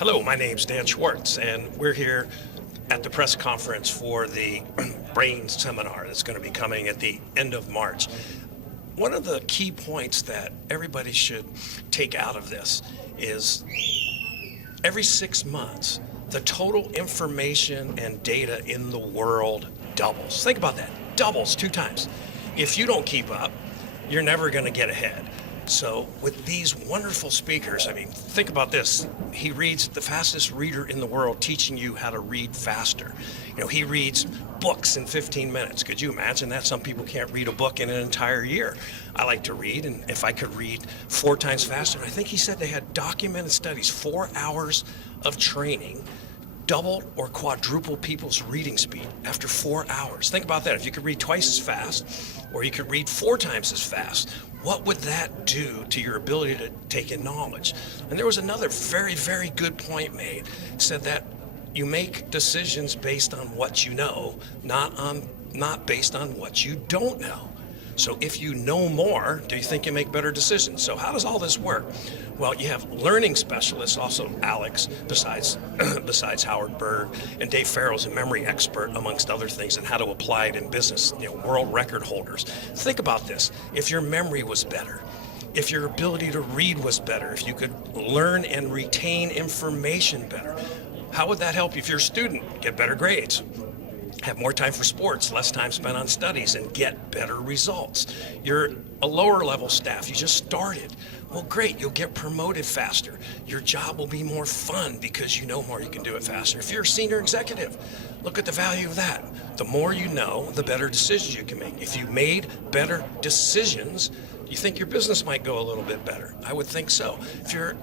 Hello, my name's Dan Schwartz, and we're here at the press conference for the Brain Seminar that's going to be coming at the end of March. One of the key points that everybody should take out of this is every 6 months, the total information and data in the world doubles. Think about that, doubles 2 times. If you don't keep up, you're never going to get ahead. So with these wonderful speakers, I mean, think about this. He reads the fastest reader in the world, teaching you how to read faster. You know, he reads books in 15 minutes. Could you imagine that? Some people can't read a book in an entire year. I like to read, and if I could read 4 times faster, I think he said they had documented studies, 4 hours of training, double or quadruple people's reading speed after 4 hours. Think about that. If you could read twice as fast, or you could read 4 times as fast, what would that do to your ability to take in knowledge? And there was another very, very good point made. It said that you make decisions based on what you know, not based on what you don't know. So if you know more, do you think you make better decisions? So how does all this work? Well, you have learning specialists, also Alex, besides Howard Berg, and Dave Farrell's a memory expert, amongst other things, and how to apply it in business, world record holders. Think about this. If your memory was better, if your ability to read was better, if you could learn and retain information better, how would that help you? If you're a student, get better grades, have more time for sports, less time spent on studies, and get better results. You're a lower level staff, you just started. Well, great, you'll get promoted faster. Your job will be more fun because you know more, you can do it faster. If you're a senior executive, look at the value of that. The more you know, the better decisions you can make. If you made better decisions, you think your business might go a little bit better. I would think so. If you're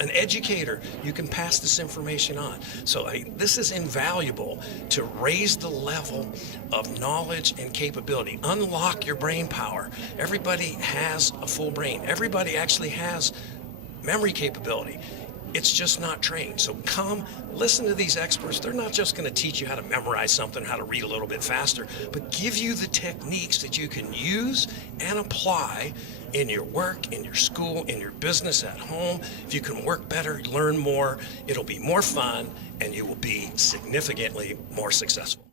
an educator, you can pass this information on. So this is invaluable to raise the level of knowledge and capability. Unlock your brain power. Everybody has a full brain. Everybody actually has memory capability. It's just not trained. So come listen to these experts. They're not just going to teach you how to memorize something, how to read a little bit faster, but give you the techniques that you can use and apply in your work, in your school, in your business, at home. If you can work better, learn more, it'll be more fun, and you will be significantly more successful.